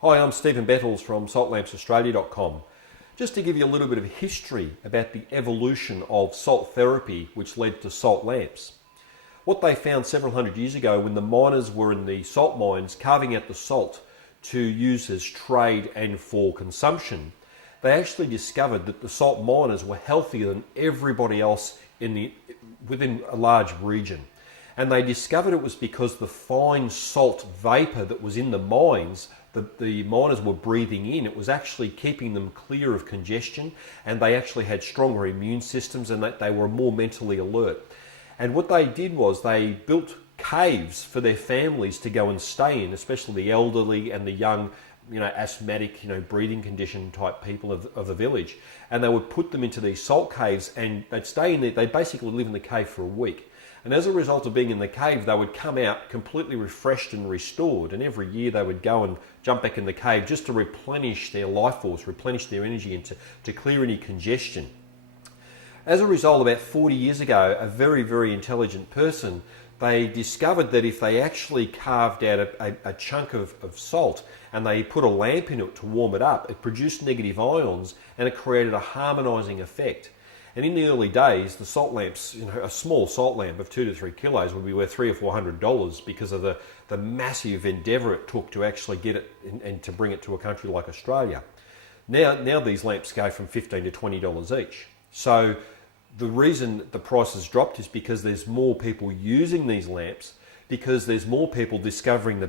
Hi, I'm Stephen Bettles from saltlampsaustralia.com. Just to give you a little bit of history about the evolution of salt therapy which led to salt lamps. What they found several hundred years ago when the miners were in the salt mines carving out the salt to use as trade and for consumption, they actually discovered that the salt miners were healthier than everybody else within a large region. And they discovered it was because the fine salt vapour that was in the mines, the miners were breathing in, it was actually keeping them clear of congestion, and they actually had stronger immune systems and that they were more mentally alert. And what they did was they built caves for their families to go and stay in, especially the elderly and the young, asthmatic, breathing condition type people of the village. And they would put them into these salt caves and they'd stay in there. They'd basically live in the cave for a week. And as a result of being in the cave, they would come out completely refreshed and restored. And every year they would go and jump back in the cave just to replenish their life force, replenish their energy and to clear any congestion. As a result, about 40 years ago, a very, very intelligent person, they discovered that if they actually carved out a chunk of salt and they put a lamp in it to warm it up, it produced negative ions and it created a harmonizing effect. And in the early days, the salt lamps, a small salt lamp of 2 to 3 kilos would be worth $300 or $400 because of the massive endeavour it took to actually get it and to bring it to a country like Australia. Now these lamps go from $15 to $20 each. So the reason the price has dropped is because there's more people using these lamps, because there's more people discovering the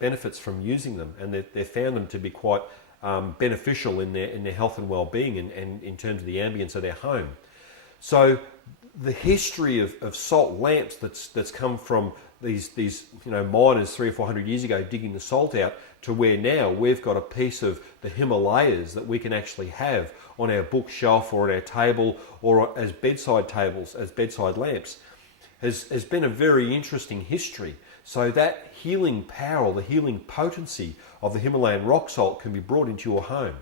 benefits from using them, and they've found them to be quite beneficial in their health and well-being and in terms of the ambience of their home. So the history of salt lamps that's come from these miners 300 or 400 years ago digging the salt out to where now we've got a piece of the Himalayas that we can actually have on our bookshelf or on our table or as bedside tables, as bedside lamps, has been a very interesting history. So that healing power, the healing potency of the Himalayan rock salt can be brought into your home.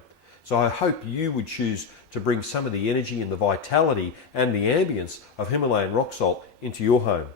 So I hope you would choose to bring some of the energy and the vitality and the ambience of Himalayan rock salt into your home.